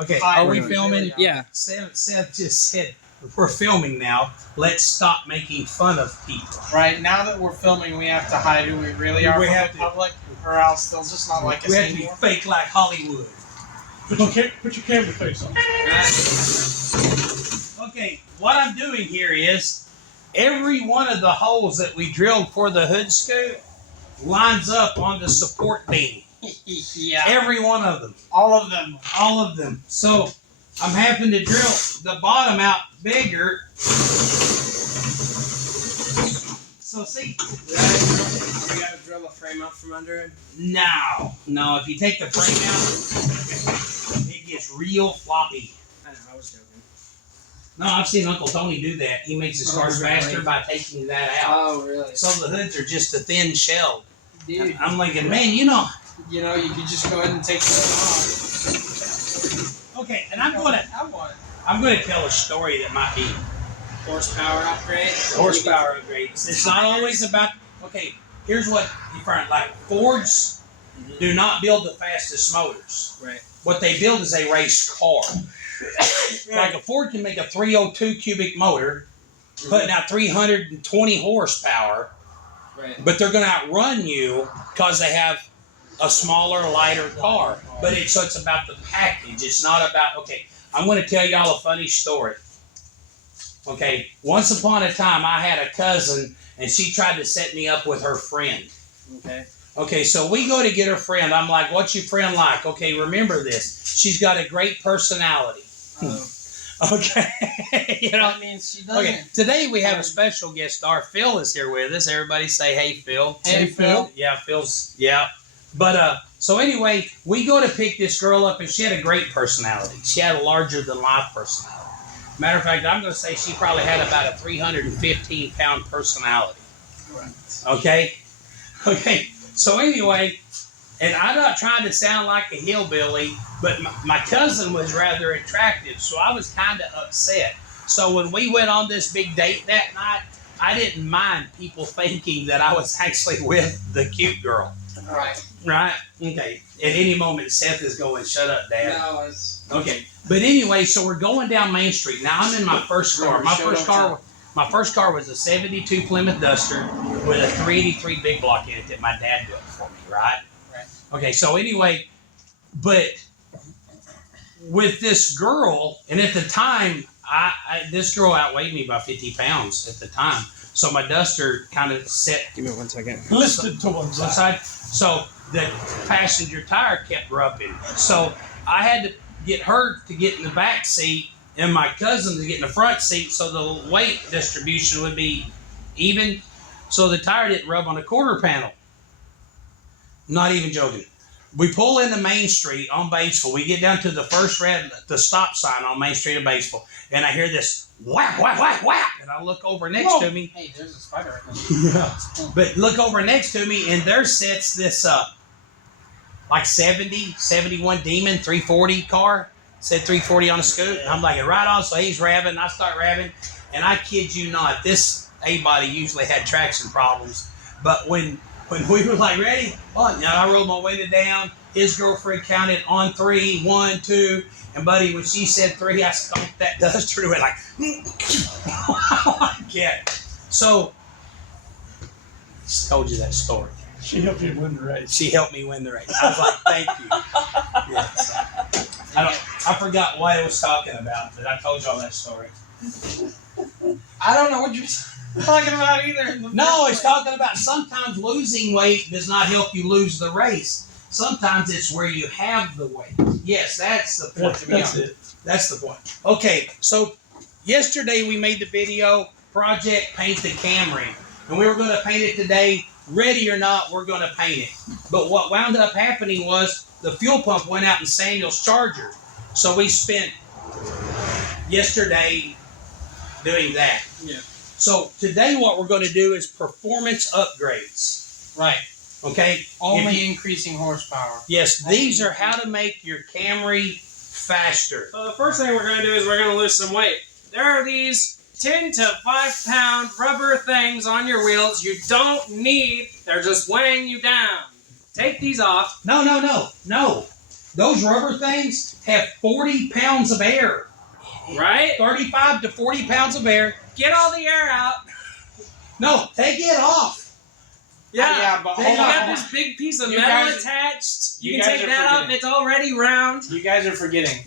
Okay, Are we filming? Yeah. Seth just said, we're filming now. Let's stop making fun of people. Right, now that we're filming, we have to hide who we really are from the public, or else they'll just not like us We have to be anymore. fake like Hollywood. Put your camera face on. Okay, what I'm doing here is every one of the holes that we drilled for the hood scoop lines up on the support beam. Yeah. Every one of them. All of them. All of them. So I'm having to drill the bottom out bigger. So see, You gotta drill a frame out from under him. no, if you take the frame out, it gets real floppy. I know, I was joking. No, I've seen Uncle Tony do that. He makes his cars faster by taking that out. Oh, really? So the hoods are just a thin shell. Dude, I'm thinking, man, you know. You know, you could just go ahead and take them off. Okay, and I'm gonna tell a story that might be horsepower upgrade. horsepower upgrades. It's not always about. Okay, here's what you find: like Fords do not build the fastest motors. Right. What they build is a race car. Like a Ford can make a 302 cubic motor, putting out 320 horsepower, Right. but they're going to outrun you because they have a smaller, lighter car. But it's about the package. It's not about. Okay, I'm going to tell y'all a funny story. Okay, once upon a time, I had a cousin, and she tried to set me up with her friend. Okay. Okay, so we go to get her friend. I'm like, what's your friend like? Okay, remember this. She's got a great personality. Okay. You know, That means she doesn't. okay, today we have a special guest star. Phil is here with us. Everybody say, hey, Phil. Hey, Phil. Yeah, Phil's, yeah. But, so anyway, we go to pick this girl up, and she had a great personality. She had a larger-than-life personality. Matter of fact, I'm going to say she probably had about a 315-pound personality. Right. Okay? Okay. So anyway, and I'm not trying to sound like a hillbilly, but my cousin was rather attractive, so I was kind of upset. So when we went on this big date that night, I didn't mind people thinking that I was actually with the cute girl. Right. Right? Okay. At any moment, Seth is going, shut up, Dad. No, it's... Okay. But anyway, so we're going down Main Street. Now, I'm in my first car. My first car was a 72 Plymouth Duster with a 383 big block in it that my dad built for me, right? Right. Okay, so anyway, but with this girl, and at the time, this girl outweighed me by 50 pounds at the time. So my Duster kind of set... Give me 1 second. Listed to one side. So the passenger tire kept rubbing. So I had to get her to get in the back seat and my cousin to get in the front seat so the weight distribution would be even. So the tire didn't rub on the quarter panel. Not even joking. We pull into Main Street on Batesville. We get down to the first the stop sign on Main Street of Batesville. And I hear this whack, whack, whack, whack. And I look over next to me. Hey, there's a spider right there. Yeah. But look over next to me, and there sits this like 71 Demon 340 car. Said 340 on a scoot. I'm like, right on. So he's revving. I start revving. And I kid you not, this A-body usually had traction problems. But when we were like, ready? Oh, yeah, I rolled my window down. His girlfriend counted on 3, 1, 2. And buddy, when she said 3, I stomped that Duster away like, yeah. So, just told you that story. She helped you win the race. She helped me win the race. I was like, thank you. Yeah, so, I forgot what I was talking about, but I told y'all that story. I don't know what you're talking about either. No, it's talking about sometimes losing weight does not help you lose the race. Sometimes it's where you have the weight. Yes, that's the point. That's it. That's the point. Okay, so yesterday we made the video, Project Paint the Camry. And we were going to paint it today. Ready or not, we're going to paint it. But what wound up happening was the fuel pump went out in Samuel's Charger. So we spent yesterday doing that. Yeah. So today what we're going to do is performance upgrades. Right. Okay? Only increasing horsepower. Yes, these are how to make your Camry faster. So the first thing we're going to do is we're going to lose some weight. There are these 10 to 5 pound rubber things on your wheels you don't need. They're just weighing you down. Take these off. No. those rubber things have 40 pounds of air. Right? 35 to 40 pounds of air. Get all the air out. No, take it off. Yeah, but You hold got on. this big piece of You metal guys- attached. You you can guys take are that off. forgetting. It's already round. You guys are forgetting.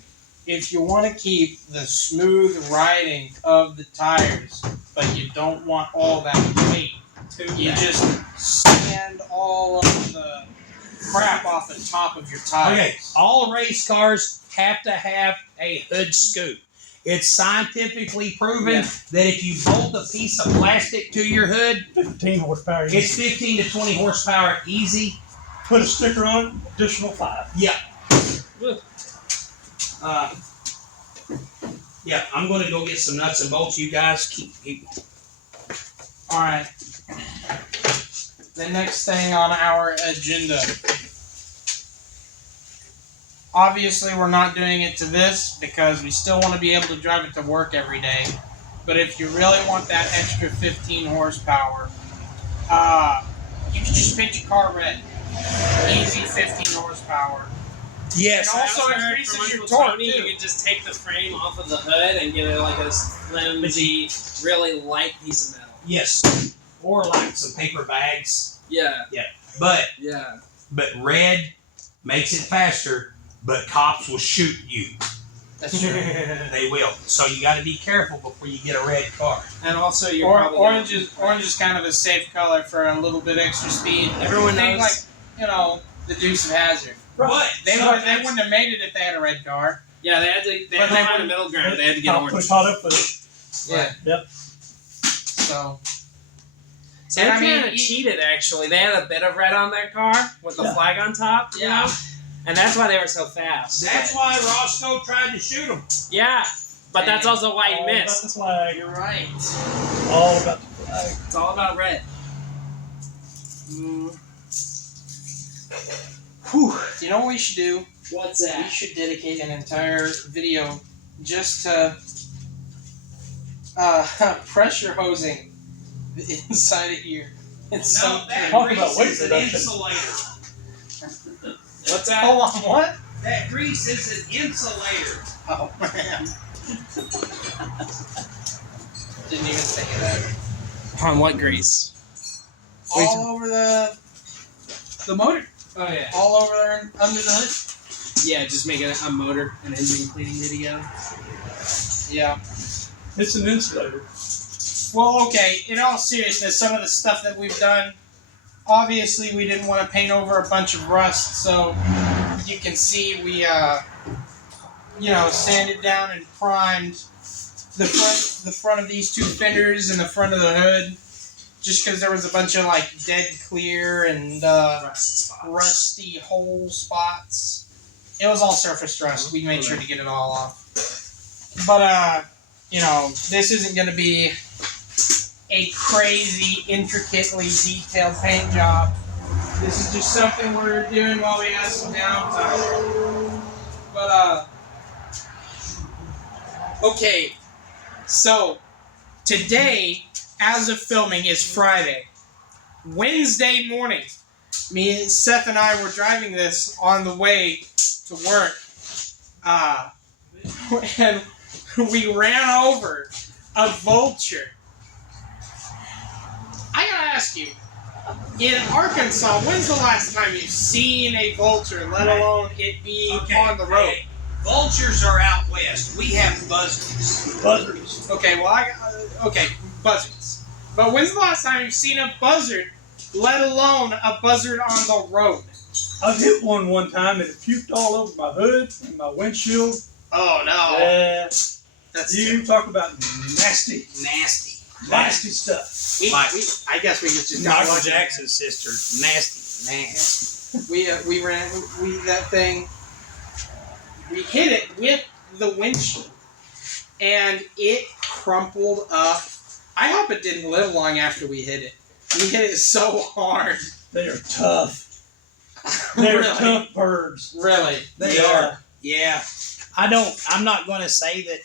If you want to keep the smooth riding of the tires, but you don't want all that weight, you just sand all of the crap off the top of your tires. Okay, all race cars have to have a hood scoop. It's scientifically proven that if you bolt a piece of plastic to your hood, 15 horsepower. it's 15 to 20 horsepower easy. Put a sticker on it, additional 5. Yeah. Yeah, I'm going to go get some nuts and bolts. You guys keep. All right. The next thing on our agenda. Obviously, we're not doing it to this because we still want to be able to drive it to work every day. But if you really want that extra 15 horsepower, you can just paint your car red. Easy 15 horsepower. Yes. And also From increases your Uncle torque, Tony, too. you can just take the frame off of the hood and get it like a flimsy, really light piece of metal. Yes. Or like some paper bags. Yeah. But Yeah. red makes it faster, but cops will shoot you. That's true. They will. So you got to be careful before you get a red car. And also, you're Or, probably orange is kind of a safe color for a little bit extra speed. Everyone Think knows. like, the Dukes of Hazzard. But They wouldn't have made it if they had a red car. Yeah, they had to. They had to find a middle ground. They had to get orange. Caught up with it. Yeah. Yep. So. So they And I mean, kind of cheated, actually. They had a bit of red on their car with the flag on top, you know? And that's why they were so fast. that's why Roscoe tried to shoot him. Yeah, but that's also why he All about missed. the flag. You're right. All about the flag. It's all about red. Whew. You know what we should do? What's We should dedicate an entire video just to pressure hosing the inside of here. It's so No, that Talk about grease weight is an reduction. insulator. What's that? Hold on, what? That grease is an insulator. Oh man. Didn't even think of that. On what grease? All over the motor. Oh, yeah. All over there under the hood. Yeah, just make it a motor, an engine cleaning video. Yeah. It's an insulator. Well, okay, in all seriousness, some of the stuff that we've done, obviously we didn't want to paint over a bunch of rust, so you can see we, sanded down and primed the front of these two fenders and the front of the hood, just because there was a bunch of, dead clear and Rust spots. rusty hole spots. It was all surface rust. We made sure to get it all off. But, this isn't going to be a crazy, intricately detailed paint job. This is just something we're doing while we have some downtime. But, okay. So, today, as of filming, is Friday. Wednesday morning, Seth and I were driving this on the way to work. And we ran over a vulture. I gotta ask you, in Arkansas, when's the last time you've seen a vulture, let alone it be on the road? Hey, vultures are out west. We have buzzards. Buzzards. Okay, well, buzzards. But when's the last time you've seen a buzzard, let alone a buzzard on the road? I hit one time and it puked all over my hood and my windshield. Oh, no. Yeah. That's You talk about nasty stuff. I guess we could just Michael Jackson's sister, nasty. We hit it with the windshield, and it crumpled up. I hope it didn't live long after we hit it. We hit it so hard. They are tough. They're Really? tough birds. Really? They are. Yeah. I'm not going to say that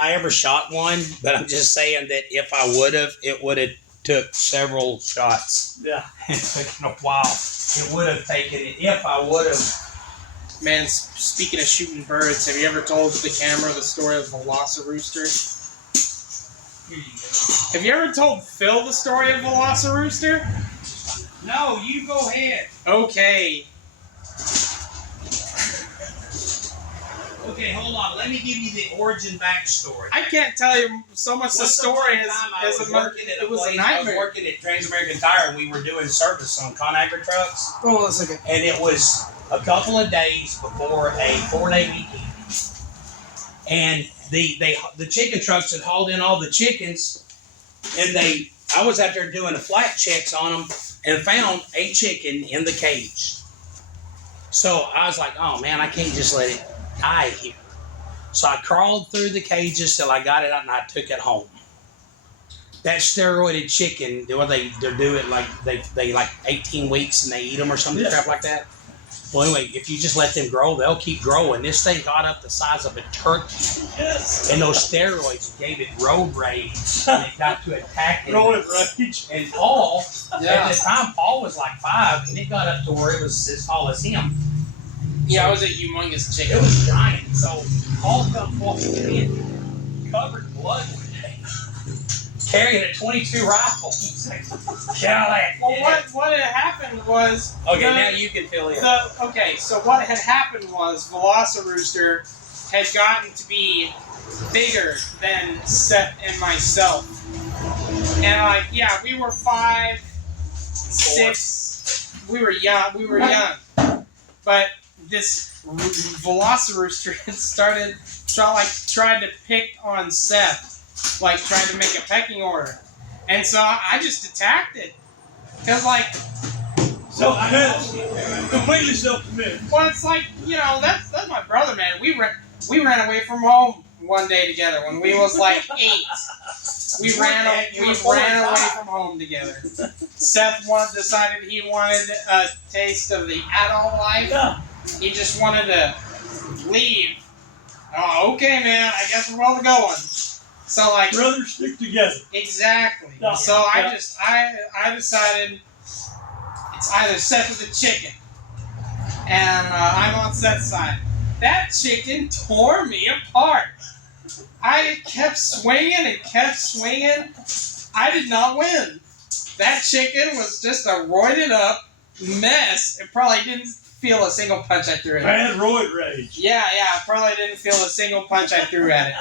I ever shot one, but I'm just saying that if I would have, it would have took several shots. Yeah. It took a while. It would have taken it if I would have. Man, speaking of shooting birds, have you ever told the camera the story of Velocirooster? Here you go. Have you ever told Phil the story of Velocirooster? No, you go ahead. Okay. Okay, hold on. Let me give you the origin backstory. I can't tell you so much. The story is I was a working at it was a I was nightmare. working at Trans-American Tire, and we were doing service on Conagra trucks. Oh, that's okay. And it was a couple of days before a 4-day weekend. And the chicken trucks had hauled in all the chickens, and I was out there doing the flat checks on them and found a chicken in the cage. So I was like, oh man, I can't just let it die here. So I crawled through the cages till I got it out and I took it home. That steroided chicken, they do it like they like 18 weeks and they eat them or something crap like that. Well, anyway, if you just let them grow, they'll keep growing. This thing got up the size of a turkey. Yes. And those steroids gave it road rage. And it got to attacking. Road rage. And Paul, at the time, Paul was like 5, and it got up to where it was as tall as him. Yeah, it was a humongous chicken. It was giant. So Paul comes walking in, covered in blood one day, carrying a .22 rifle. He's like, golly. Well, what had happened was... Okay, now you can fill in. So what had happened was Velocirooster had gotten to be bigger than Seth and myself. And we were 5, 6. We were young. But this Velocirooster had tried to pick on Seth, like trying to make a pecking order. And so I just attacked it. Because Self-defense. Completely self-defense. well, it's like, that's my brother, man. We ran away from home one day together when we was like 8. We ran away from home together. Seth decided he wanted a taste of the adult life. Yeah. He just wanted to leave. Oh, okay, man. I guess we're both going. So Brothers stick together. exactly. Yeah. So I decided it's either Seth or the chicken, and I'm on Seth's side. That chicken tore me apart. I kept swinging and kept swinging. I did not win. That chicken was just a roided up mess. It probably didn't feel a single punch I threw at it. Bad roid rage. Yeah, I probably didn't feel a single punch I threw at it.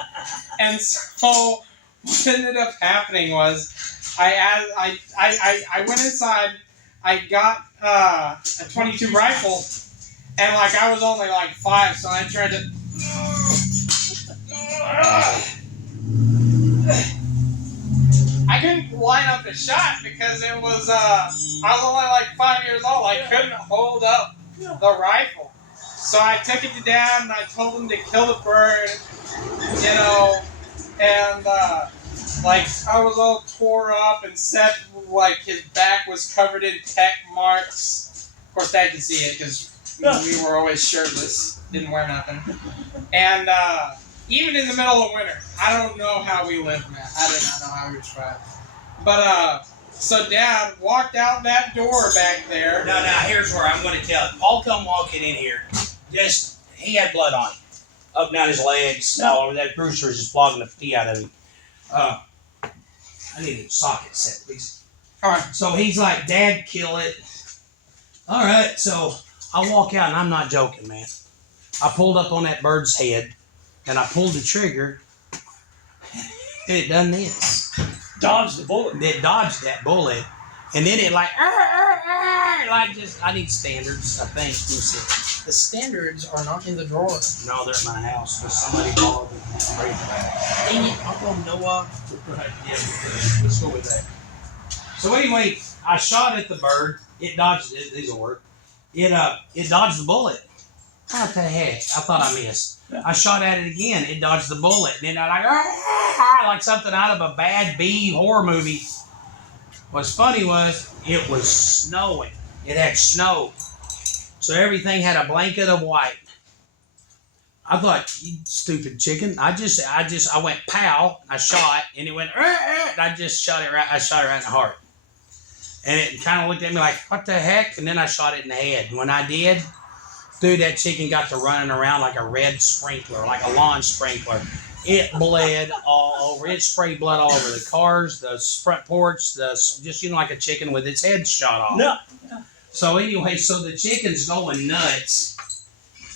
And so what ended up happening was I went inside, I got a .22 rifle, and I was only 5, so I tried to I couldn't line up the shot because it was I was only 5 years old. I couldn't hold up the rifle. So I took it to Dad and I told him to kill the bird, and I was all tore up, and Seth, his back was covered in peck marks. Of course, Dad could see it because we were always shirtless, didn't wear nothing. And even in the middle of winter, I don't know how we lived, man. I did not know how we survived. But so Dad walked out that door back there. Now, here's where I'm going to tell it. Paul come walking in here. He had blood on him. Up and down his legs. All over that. Brewster was just flogging the pee out of him. I need a socket set, please. All right. So he's like, Dad, kill it. All right. So I walk out, and I'm not joking, man. I pulled up on that bird's head, and I pulled the trigger, and it done this. Dodged the bullet. It dodged that bullet, and then it I need standards, I think. Let me see. The standards are not in the drawer. No, they're at my house, because somebody borrowed them. Dang it, Uncle Noah. Right, yeah, let's go with that. So anyway, I shot at the bird. It dodged it. These will work. It dodged the bullet. What the heck? I thought I missed. I shot at it again. It dodged the bullet. And then I like something out of a bad B horror movie. What's funny was it was snowing. It had snow. So everything had a blanket of white. I thought, you stupid chicken. I went pow. I shot, and it went. And I just shot it right. I shot it right in the heart. And it kind of looked at me like, what the heck? And then I shot it in the head. When I did, Dude, that chicken got to running around like a red sprinkler, like a lawn sprinkler. It bled all over. It sprayed blood all over the cars, the front porch, just like a chicken with its head shot off. No. So anyway, so the chicken's going nuts.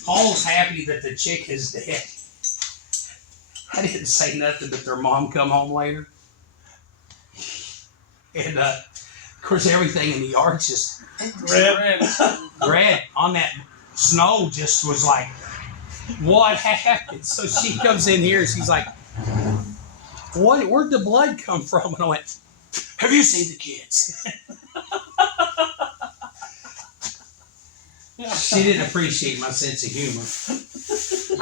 Paul's happy that the chicken's dead. I didn't say nothing, but their mom come home later. And of course everything in the yard's just red on that snow just was like, what happened? So she comes in here, she's like, where'd the blood come from? And I went, have you seen the kids? She didn't appreciate my sense of humor.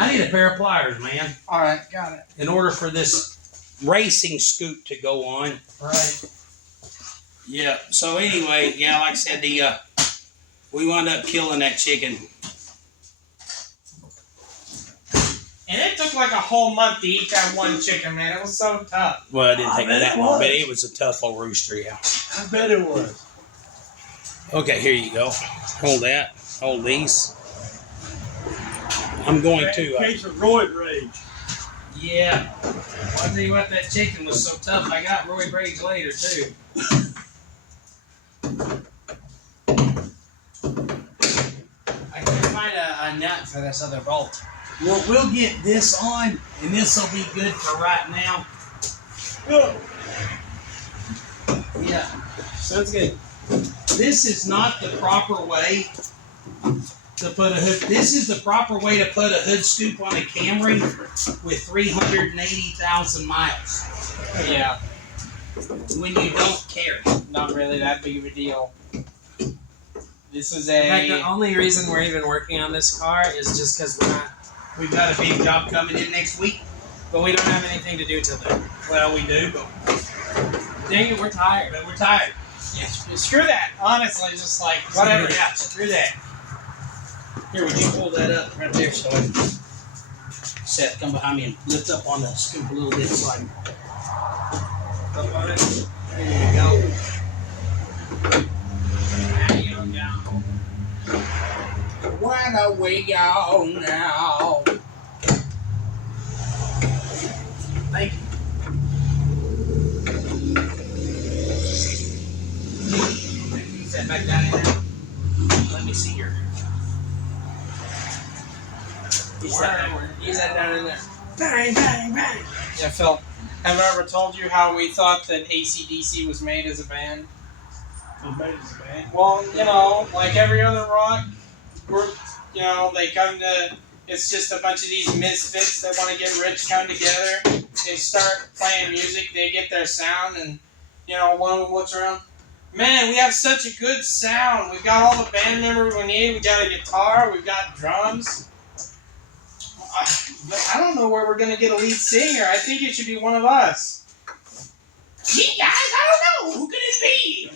I need a pair of pliers, man, All right, got it. in order for this racing scoot to go on. Right. Yeah. So anyway, yeah, like I said, we wound up killing that chicken. And it took like a whole month to eat that one chicken, man. It was so tough. Well, it didn't take me bet that it long, was. but it was a tough old rooster, yeah. I bet it was. Okay, here you go. Hold that. Hold these. I'm going In to. case of roid rage. Yeah. I'll tell you what, that chicken was so tough. I got Roy Briggs later too. I couldn't find a nut for this other bolt. Well, we'll get this on, and this will be good for right now. Oh, Yeah. Sounds good. This is not the proper way to put a hood. This is the proper way to put a hood scoop on a Camry with 380,000 miles. Yeah, When you don't care. not really that big of a deal. This is In fact, the a. only reason we're even working on this car is just because we're not. We've got a big job coming in next week. But we don't have anything to do till then. Well, we do, but Dang it, we're tired. we're tired. Screw that. Honestly, just like whatever. Yeah, screw that. Here, would you pull that up right there so I can. Seth, come behind me and lift up on the scoop a little bit so I can. There you go. There you go. Where do we go now? Thank you. Is that back down in there? Let me see here. Use that down in there. Bang, bang, bang. Yeah, Phil. Have I ever told you how we thought that AC/DC was made as a band? Well, you know, like every other rock group, you know, they come to. It's just a bunch of these misfits that want to get rich come together. They start playing music. They get their sound, and you know, one of them looks around. Man, we have such a good sound. We've got all the band members we need. We got a guitar. We've got drums. I don't know where we're gonna get a lead singer. I think it should be one of us. Gee, guys, I don't know. Who could it be?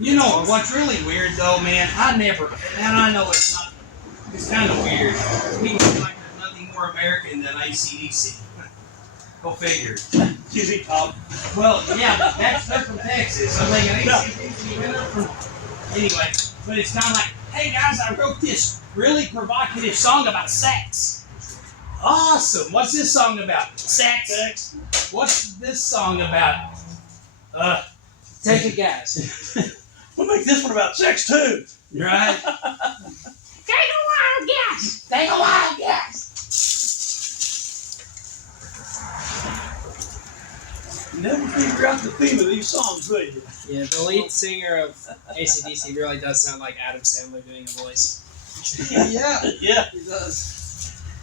You know what's really weird though, man? I never, and I know it's not. It's kind of weird. People feel like there's nothing more American than AC/DC. Go figure. TV top. Well, yeah, they're from Texas. I'm thinking AC/DC, they're from. Anyway, but it's kind of like, hey guys, I wrote this really provocative song about sex. Awesome. What's this song about? Sex. What's this song about? Take a guess. We'll make this one about sex too. Right? Take a wild guess. Take a wild guess. Never figure out the theme of these songs, will you? Yeah, the lead singer of AC/DC really does sound like Adam Sandler doing a voice. Yeah. Yeah. He does.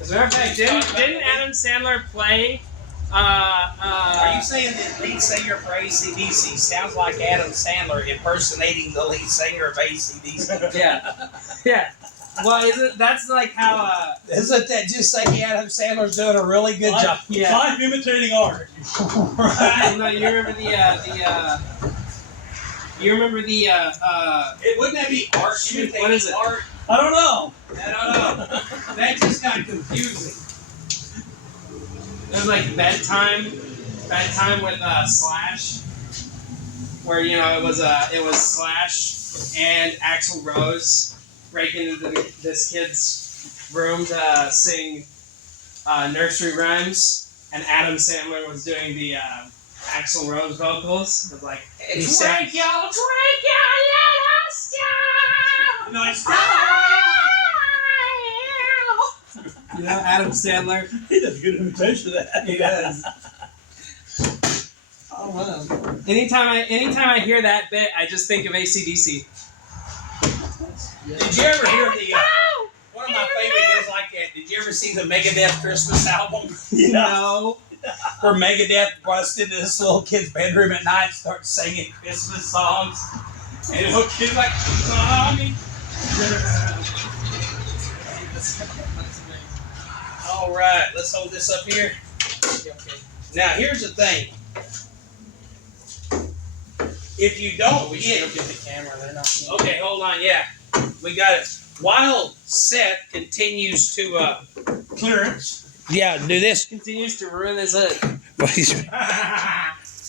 As a matter of fact, didn't Adam Sandler play? Are you saying that lead singer for AC/DC sounds like Adam Sandler impersonating the lead singer of AC/DC? Yeah, yeah. Well, that's like how? Isn't that just like Adam Sandler's doing a really good job? Yeah. Live imitating art. Right? No, you remember You remember the? Wouldn't that be art? Shoot, what is it? Art? I don't know. I don't know. That just got confusing. It was like bedtime. that time with Slash, where it was Slash and Axl Rose breaking into this kid's room to sing nursery rhymes, and Adam Sandler was doing the Axl Rose vocals. It was like, it's drink your little style. No, it's Adam Sandler. He does a good imitation of that. He does. Oh wow. Anytime I hear that bit, I just think of AC/DC. Did you ever hear the one of my favorite deals like that? Did you ever see the Megadeth Christmas album? No. Where Megadeth busts into this little kid's bedroom at night and starts singing Christmas songs, and the little kid's like, "Mommy." All right, let's hold this up here. Okay. Now, here's the thing. If you don't We get... should go get the camera. They're not seeing. Okay, hold on, yeah. We got it. While Seth continues to... Clearance. Yeah, do this. Continues to ruin his hood.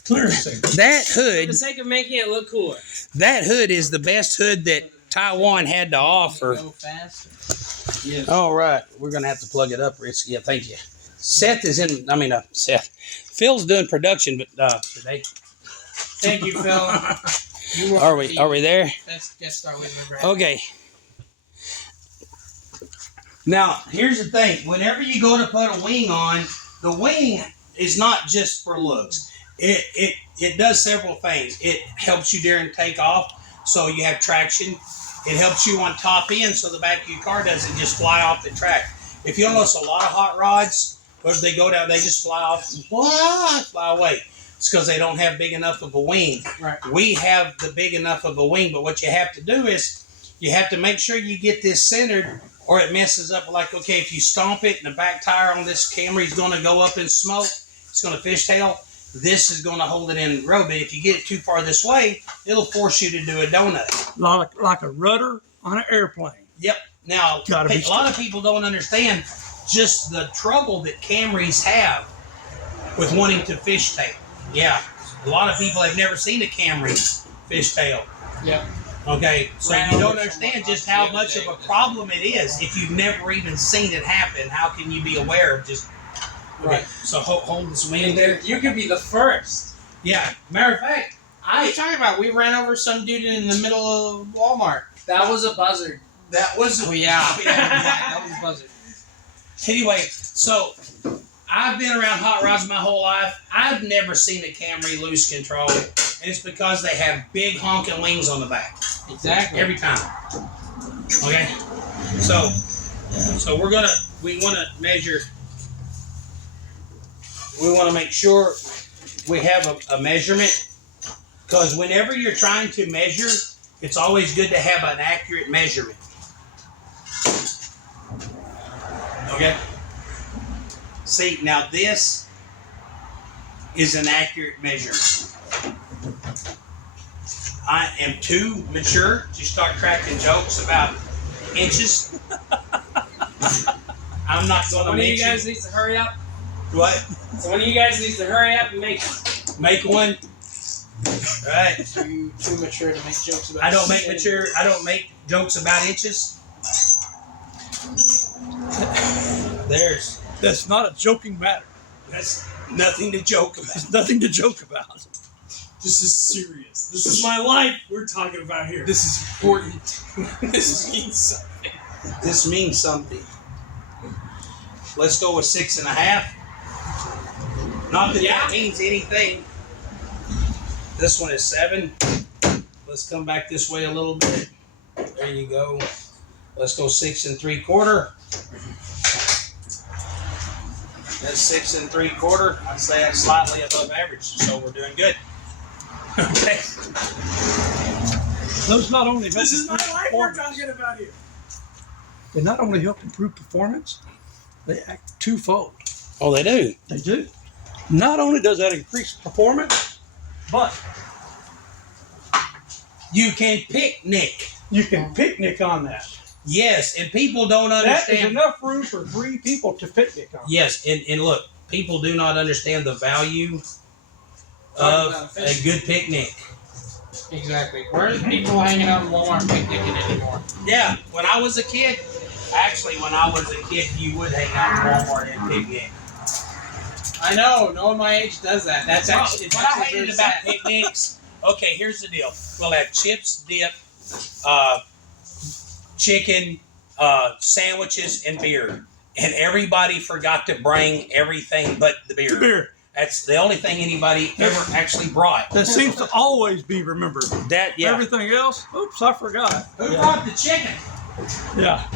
Clearance. That For hood... the sake of making it look cooler. That hood is the best hood that Taiwan had to offer. Go faster. Yes. All right, we're gonna have to plug it up, Rich. Yeah, thank you. Seth is in. I mean, Seth. Phil's doing production, but today. Thank you, Phil. You Are we there? Let's get started with the graph. Okay. Now, here's the thing. Whenever you go to put a wing on, the wing is not just for looks. It does several things. It helps you during takeoff, so you have traction. It helps you on top end, so the back of your car doesn't just fly off the track. If you notice, a lot of hot rods, where they go down, they just fly off, fly away. It's because they don't have big enough of a wing. Right. We have the big enough of a wing, but what you have to do is you have to make sure you get this centered, or it messes up. Like, okay, if you stomp it and the back tire on this Camry is going to go up in smoke, it's going to fishtail. This is going to hold it in the road, but if you get it too far this way, it'll force you to do a donut. Like a rudder on an airplane. Yep. Now, Gotta be a lot of people don't understand just the trouble that Camrys have with wanting to fishtail. Yeah. A lot of people have never seen a Camry fishtail. Yeah. Okay, so you don't understand just how much of a problem it is. If you've never even seen it happen, how can you be aware of just... Okay, Right. so hold this wing there. You could be the first. Yeah, matter of fact, What are you talking about? We ran over some dude in the middle of Walmart. That was a buzzard. that was... Oh yeah. That was buzzard. Anyway, so I've been around hot rods my whole life. I've never seen a Camry lose control, and it's because they have big honking wings on the back. Exactly. Every time. Okay? So we want to measure, we want to make sure we have a measurement, because whenever you're trying to measure, it's always good to have an accurate measurement. Okay? See, now this is an accurate measurement. I am too mature to start cracking jokes about inches. I'm not going to One of you mention... guys needs to hurry up. What? So one of you guys needs to hurry up and make Make one? Right. Too mature to make jokes about. I don't make shit. I don't make jokes about inches. That's not a joking matter. That's nothing to joke about. There's nothing to joke about. This is serious. This is my life we're talking about here. This is important. This means something. This means something. Let's go with 6.5. Not that that means anything. This one is 7. Let's come back this way a little bit. There you go. Let's go 6 3/4. That's 6 3/4. I'd say that's slightly above average, so we're doing good. Okay. Those not only help This is my improve life we're performance, talking about here. they not only help improve performance, they act twofold. Oh, they do. They do. Not only does that increase performance, but You can picnic. you can picnic on that. Yes, and people don't That is understand. enough room for 3 people to picnic on. Yes, and look, people do not understand the value of a good picnic. Exactly. Where's people hanging out in Walmart picnicking anymore? Yeah, when I was a kid, you would hang out in Walmart and picnic. I know. No one my age does that. That's actually What I hated about picnics. Okay, here's the deal. We'll have chips, dip, chicken, sandwiches, and beer. And everybody forgot to bring everything but the beer. The beer. That's the only thing anybody ever actually brought. That seems to always be remembered. That, yeah. Everything else, oops, I forgot. Who brought the chicken? Yeah.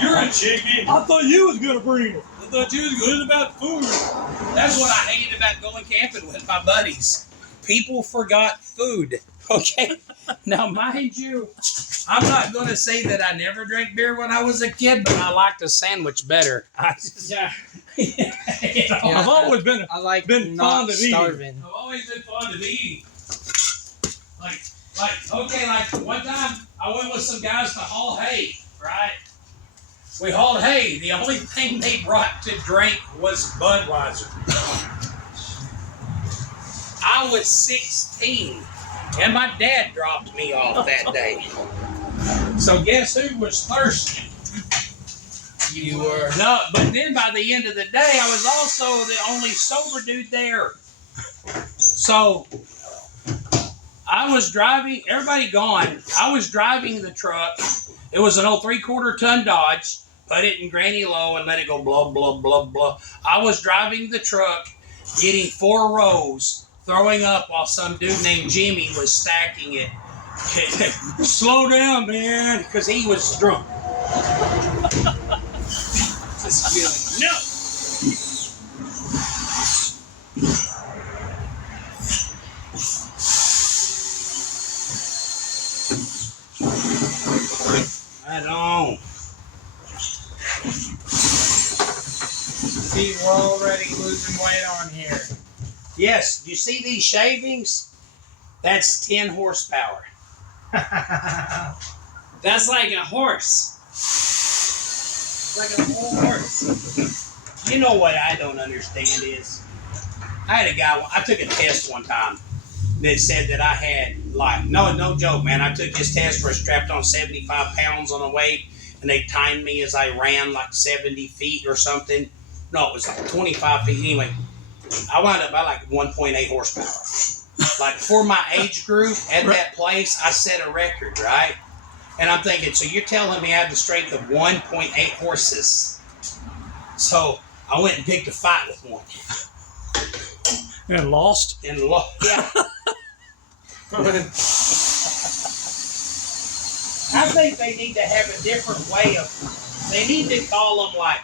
You're a chicken. I thought you was gonna bring it. I thought you was good about food. That's what I hated about going camping with my buddies. People forgot food. Okay? Now, mind you, I'm not going to say that I never drank beer when I was a kid, but I liked a sandwich better. Yeah. I've always been I like been not fond of eating. starving. I've always been fond of eating. Like one time I went with some guys to haul hay, right? We hauled hay. The only thing they brought to drink was Budweiser. I was 16, and my dad dropped me off that day. So guess who was thirsty? You were. No, but then by the end of the day, I was also the only sober dude there. So I was driving, everybody gone. I was driving the truck. It was an old 3/4 ton Dodge. Put it in granny low and let it go blah, blah, blah, blah. I was driving the truck, getting 4 rows, throwing up while some dude named Jimmy was stacking it. Slow down, man, because he was drunk. Just feeling, no. Right on. See, we're already losing weight on here. Yes, you see these shavings? That's 10 horsepower. That's like a horse. Like a whole horse. You know what I don't understand is, I had a guy, I took a test one time that said that I had, like, no joke, man. I took this test where I strapped on 75 pounds on a weight, and they timed me as I ran like 70 feet or something. No, it was like 25 feet. Anyway, I wound up by like 1.8 horsepower. Like, for my age group at that place, I set a record, right? And I'm thinking, so you're telling me I have the strength of 1.8 horses? So I went and picked a fight with one. And lost. Yeah. I think they need to have a different way of, they need to call them like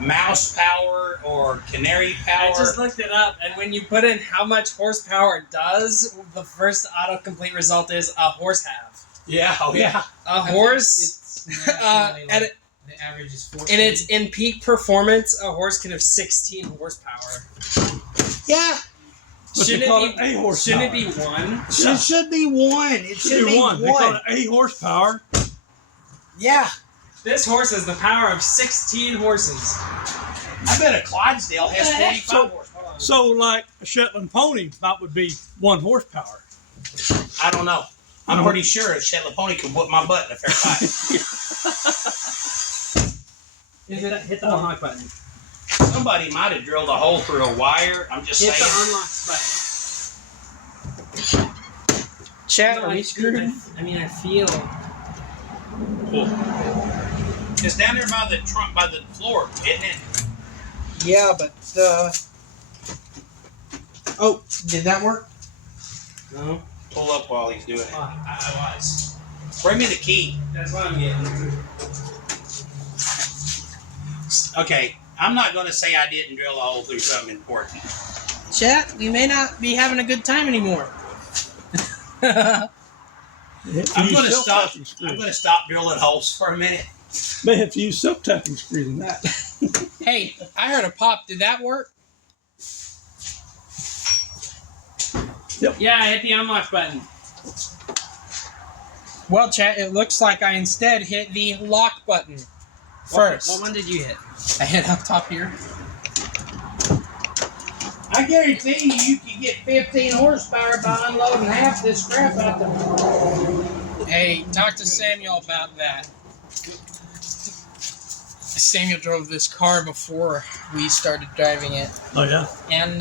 mouse power or canary power. I just looked it up, and when you put in how much horsepower it does, the first autocomplete result is a horse have. Yeah, oh yeah. A horse, It's nationally, and like, the average is 14. and it's in peak performance, a horse can have 16 horsepower. Yeah. But they call it a horsepower. Shouldn't it be 1? It should be 1. It should be 1. They call it a horsepower. Yeah. This horse has the power of 16 horses. I bet a Clydesdale has 45 So- horsepower. So, like a Shetland pony, that would be 1 horsepower. I don't know. I'm pretty sure a Shetland pony could whoop my butt in a fair fight. Hit the unlock button. Somebody might have drilled a hole through a wire. I'm just Hit the saying. unlock button. Chat, No, are we screwed? I feel. It's down there by the trunk, by the floor, isn't it? Yeah, but oh, did that work? No. Pull up while he's doing it. I was. Bring me the key. That's what I'm getting. Okay, I'm not going to say I didn't drill a hole through something important. Chat, we may not be having a good time anymore. I'm going to stop. I'm going to stop drilling holes for a minute. They have to use self-tapping screws in that. Hey, I heard a pop. Did that work? Yeah, I hit the unlock button. Well, chat, it looks like I instead hit the lock button first. What one did you hit? I hit up top here. I I guarantee you can get 15 horsepower by unloading half this crap out the. Hey, talk to Samuel about that. Samuel drove this car before we started driving it, Oh yeah. and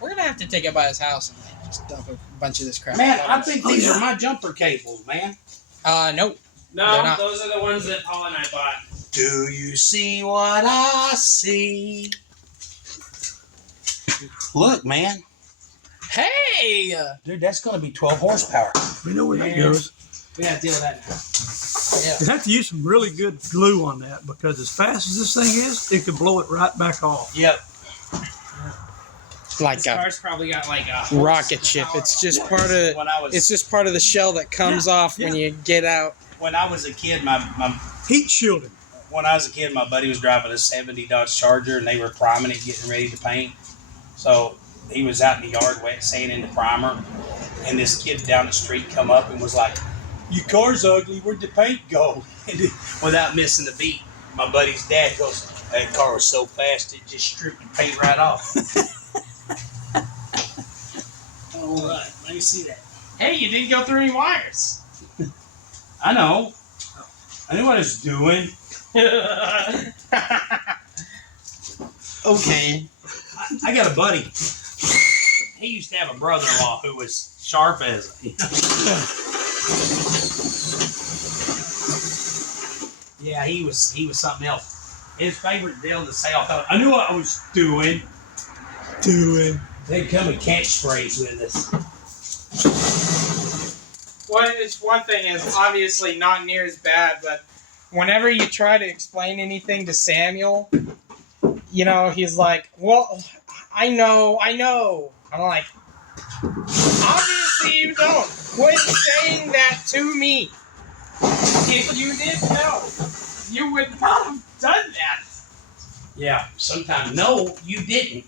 we're gonna have to take it by his house and like, just dump a bunch of this crap. Man, I think these are my jumper cables, man. Nope. They're No, not. those are the ones that Paul and I bought. Do you see what I see? Look, man. Hey! Dude, that's going to be 12 horsepower. We know where that Man. goes. We gotta deal with that now. You have to use some really good glue on that because as fast as this thing is, it could blow it right back off. Yep. Like This a car's probably got like a rocket ship. It's just part of. When I was It's just part of the shell that comes off when you get out. when I was a kid, my Heat shielded. when I was a kid, my buddy was driving a 70 Dodge Charger, and they were priming it, getting ready to paint. So he was out in the yard wet sanding the primer, and this kid down the street come up and was like, "Your car's ugly. Where'd the paint go?" And without missing the beat, my buddy's dad goes, "That car was so fast it just stripped the paint right off." All right, let me see that. Hey, you didn't go through any wires. I know. I knew what I was doing. Okay. I got a buddy. He used to have a brother-in-law who was sharp as yeah, he was something else. His favorite deal to say, I knew what I was doing. They'd come and catchphrase with us. It's one thing is obviously not near as bad, but whenever you try to explain anything to Samuel, you know, he's like, "Well, I know." I'm like, obviously you don't. Quit saying that to me. If you did know, you would not have done that. Yeah, sometimes. No, you didn't.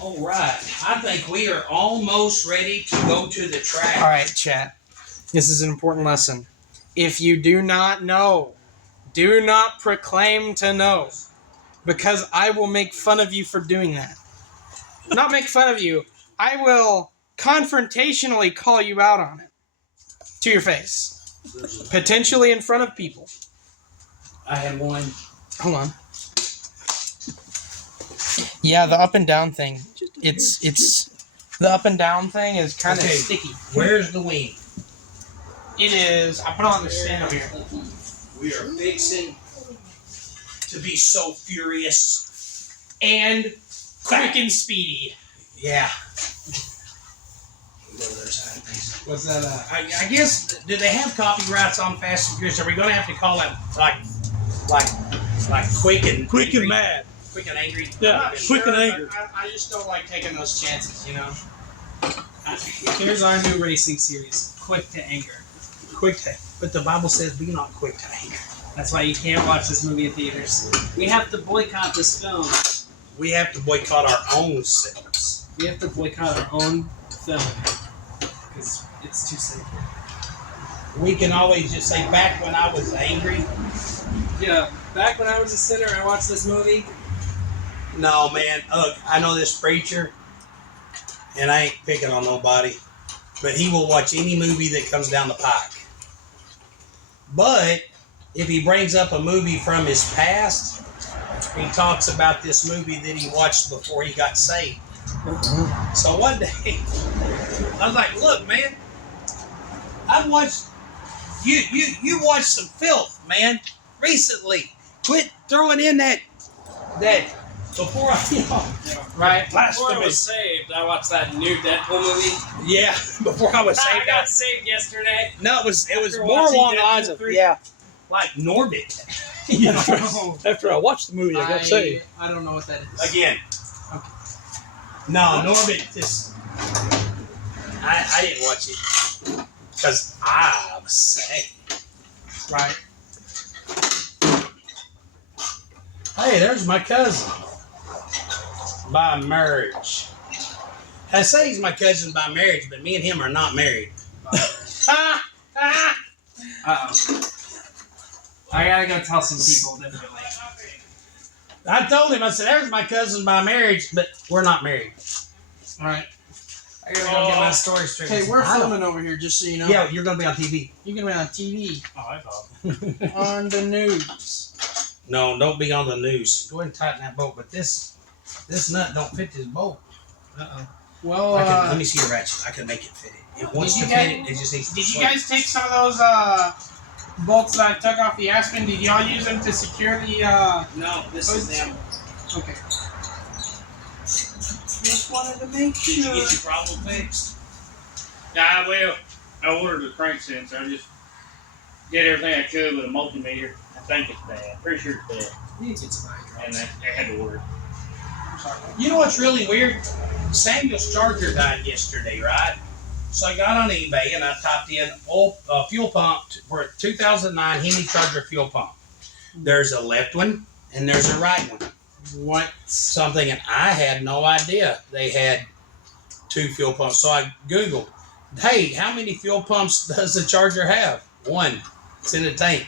All right. I think we are almost ready to go to the track. All right, chat. This is an important lesson. If you do not know, do not proclaim to know, because I will make fun of you for doing that. Not make fun of you. I will confrontationally call you out on it. To your face. Potentially in front of people. I had one. Hold on. Yeah, the up and down thing. It's the up and down thing is kind of Okay. sticky. Where's the wing? It is. I put it on the stand over here. We are fixing to be so furious. And quick and speedy. Yeah. What's that? I guess, do they have copyrights on Fast and Furious? Are we going to have to call it like quick and Quick angry? and mad. Quick and angry? Yeah, quick and angry. I just don't like taking those chances, you know? Here's our new racing series, Quick to Anger. Quick to, but the Bible says be not quick to anger. That's why you can't watch this movie in theaters. We have to boycott this film. We have to boycott our own selves. We have to boycott our own film. Because it's too simple. We can always just say, back when I was angry. Yeah, back when I was a sinner, I watched this movie. No, man. Look, I know this preacher, and I ain't picking on nobody, but he will watch any movie that comes down the pike. But if he brings up a movie from his past, he talks about this movie that he watched before he got saved. So one day, I was like, "Look, man, I watched you watched some filth, man, recently. Quit throwing in that before I, Right? Before I blasphemy. was saved, I watched that new Deadpool movie. Yeah, before I was I saved. got saved yesterday. No, it was After more watching along the Deadpool lines of 3. like Norbit. You know, After I watched the movie, I got saved. I don't know what that is. again. Okay. No, Norbit just. I didn't watch it because I was saved. Right. Hey, there's my cousin by marriage. I say he's my cousin by marriage, but me and him are not married. Uh-oh. I gotta go tell some people differently. I told him, I said, there's my cousin by marriage, but we're not married. All right. I gotta go get my story straight. Hey, we're I don't- filming over here, just so you know. Yeah, you're gonna be on TV. You're gonna be on TV, Oh, I thought. on the news. No, don't be on the news. Go ahead and tighten that bolt, but this nut don't fit this bolt. Uh-oh. Well, Let me see your ratchet. I can make it fit it. It wants to you fit guys- it. It just needs to did you swing. guys take some of those bolts that I took off the Aspen? Did y'all use them to secure the? No, this is them. Okay. Just wanted to make Did you sure. get your problem fixed? Well, I ordered the crank sensor. I just did everything I could with a multimeter. I think it's bad. Pretty sure it's bad. You need to get some hydraulics. And I had to order it. You know what's really weird? Samuel's charger died yesterday, right? So I got on eBay and I typed in fuel pump for a 2009 Hemi Charger fuel pump. There's a left one and there's a right one. What? Something, and I had no idea they had two fuel pumps. So I Googled, hey, how many fuel pumps does the Charger have? One. It's in the tank.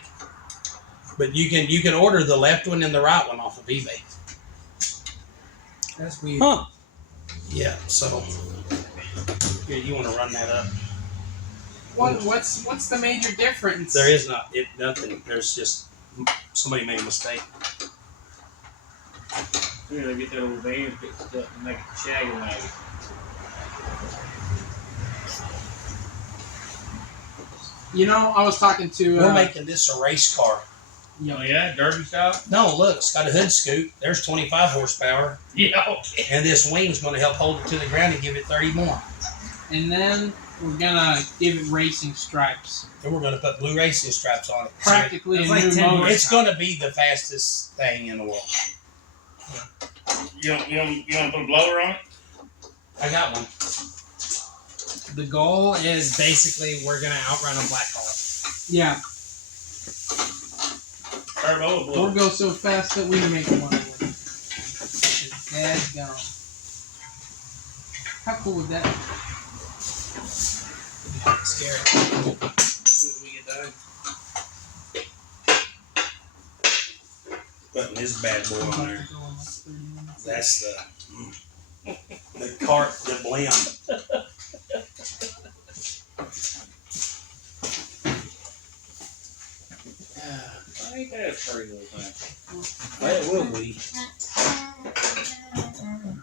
But you can order the left one and the right one off of eBay. That's weird. Huh. Yeah, so here, you want to run that up? What's the major difference? There is nothing. There's just somebody made a mistake. We're gonna get that old van fixed up and make it shaggy wagon. You know, I was talking to. We're making this a race car. Oh yeah, derby style. No, look, it's got a hood scoop. There's 25 horsepower. Yeah. Okay. And this wing's going to help hold it to the ground and give it 30 more. And then we're gonna give it racing stripes. Then we're going to put blue racing stripes on it. Practically a So new motor. it's going to be the fastest thing in the world. You want to put a blower on it? I got one. The goal is basically we're gonna outrun a black hole. Yeah. Turbo or Or blower? go so fast that we make one with it. It's dead gone. How cool would that be? Scary. As soon as we get done. Putting this bad boy on there. That's the cart, the blimp. I ain't that a pretty little thing. Well, it will be.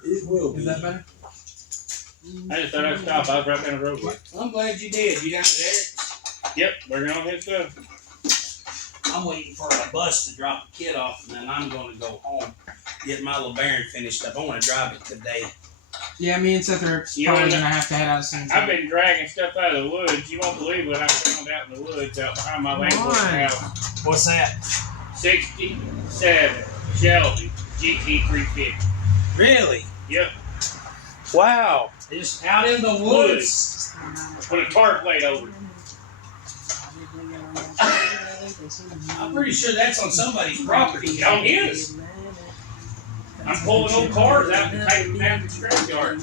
It will Is be. that better? I just thought I'd stop. I was right down the road. I'm glad you did. You down there? Yep, working on his stuff. I'm waiting for a bus to drop the kid off, and then I'm going to go home, get my LeBaron finished up. I want to drive it today. Yeah, me and Seth are You probably know, gonna have to head out soon. I've been dragging stuff out of the woods. You won't believe what I found out in the woods out behind my landlord's house. What's that? 67 Shelby GT350. Really? Yep. Wow. Just out in the woods. Put a tarp plate over it. I'm pretty sure that's on somebody's property. On his. I'm pulling old cars out and taking them down to the scrapyard.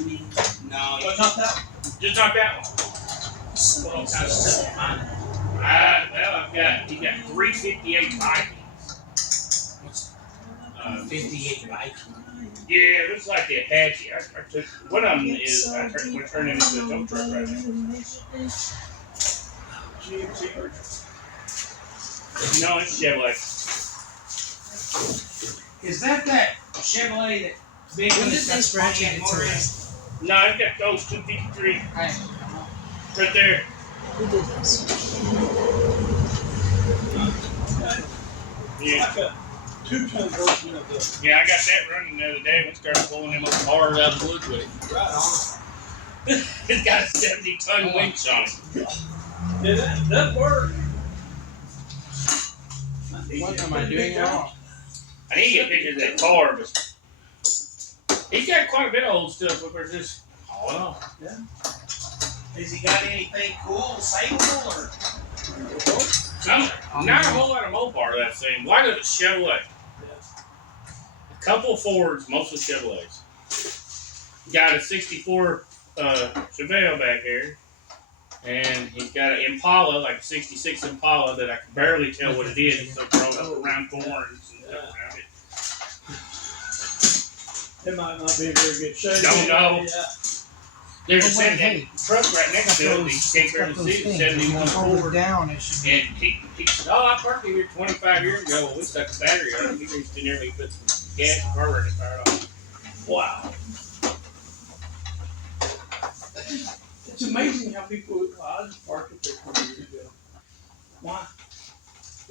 No, you not that one. Just not that one. What all kind of stuff in mine? Well, you got 358 Vikings. 58 bike. Yeah, it looks like the Apache. I took one of them is we're turning into a dump truck right now. No, it's Chevrolet. Is that Chevrolet that big one that's got Pontiac motor in it? No, it's got those 253 Hey, right there. Yeah. Like a 2-ton version of the Yeah, I got that running the other day. We started pulling them up cars out of the woods with it. right on. It's got a 70-ton winch on it. Yeah, that worked. what am I doing wrong? I need to get pictures of that car, but he's got quite a bit of old stuff, but there's just, I don't know. Has he got anything cool, saleable, or? Not a whole lot of Mopar I've seen. Why does it Chevrolet? A couple Fords, mostly Chevrolets. Got a 64 Chevelle back here. And he's got an Impala, like a 66 Impala that I can barely tell what it is. It's so grown up around corners and stuff around it. It might not be in very good shape. Don't know. Yeah. There's a Oh, wait, Saturday truck right next to it. You can't barely see it. 71 Hold Ford. it down. It should be. And he said, "Oh, I parked here 25 years ago. Well, we stuck a battery on it. He reached in there and he put some gas and carburetor and it fired off." Wow. It's amazing how people. I just parked it there 20 years ago. Why?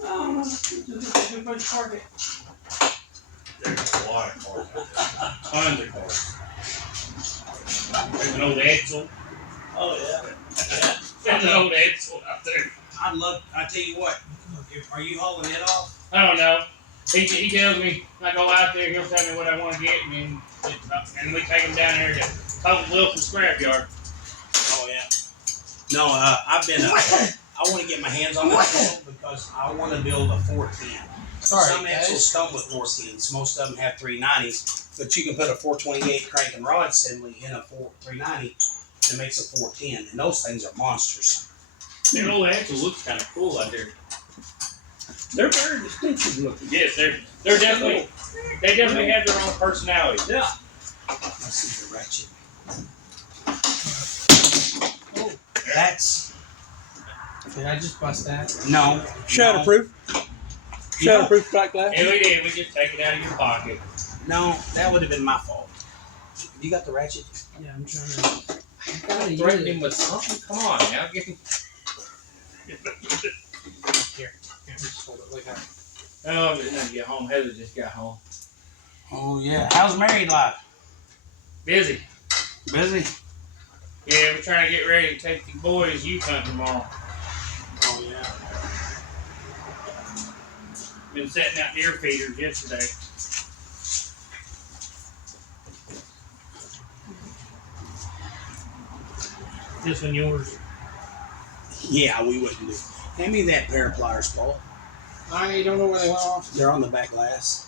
I don't know. It's just a good place to park it. There's a lot of cars out there. Tons of cars. There's an old Edsel. Oh yeah. There's an old Edsel out there. I tell you what, are you hauling it off? I don't know. He tells me, I go out there, he'll tell me what I want to get, and we take him down there to Total Wilson Scrapyard. Oh yeah. No, I've been. I want to get my hands on that phone because I want to build a 410. Sorry, Some guys. axles come with 410s. Most of them have 390s, but you can put a 428 crank and rod assembly in a 390 that makes a 410, and those things are monsters. That old Edsel looks kind of cool out there. They're very distinctive looking. Yes, they're definitely, they definitely have their own personality. Yeah. Let's see the ratchet. Oh, That's did I just bust that? no Shatterproof. Shatterproof black glass. Yeah, we did. We just take it out of your pocket. No, that would have been my fault. You got the ratchet? Yeah, I'm trying to. I gotta use Threaten it. him with something. Come on now, get him. Here, just hold it like that. Oh, but then get home. Heather just got home. Oh yeah. How's married life? Busy. Busy. Yeah, we're trying to get ready to take the boys youth hunting tomorrow. Oh yeah. Been setting out deer feeders yesterday. This one yours. Yeah, we wouldn't do. Hand me that pair of pliers, Paul. I don't know where they went off. They're on the back glass.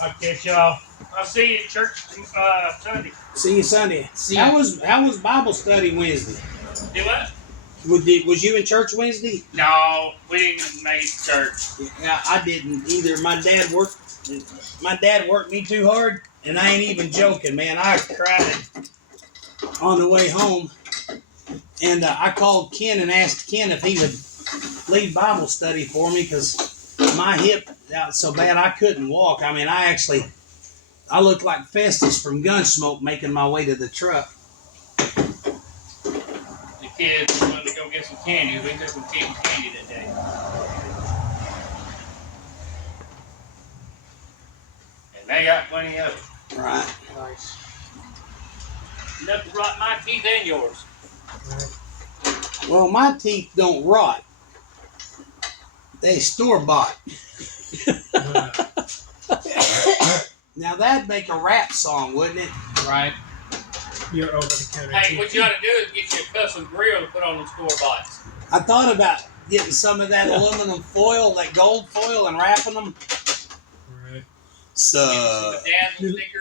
I'll catch y'all. I'll see you at church Sunday. See you Sunday. See how ya. was Bible study Wednesday? Do what? Was you in church Wednesday? No, we didn't make it to church. Yeah, I didn't either. My dad worked me too hard, and I ain't even joking, man. I cried on the way home, and I called Ken and asked Ken if he would lead Bible study for me because my hip out so bad I couldn't walk. I mean, I looked like Festus from Gunsmoke making my way to the truck. The kids wanted to go get some candy. We took them getting candy that day. And they got plenty of it. Right. Nice. Enough to rot my teeth and yours. Well, my teeth don't rot. They store-bought. Now that'd make a rap song, wouldn't it? Right. You're over the counter. Hey, what you ought to do is get you a custom grill to put on the store-boughts. I thought about getting some of that aluminum foil, that gold foil, and wrapping them. Right. So. Some bedazzled stickers.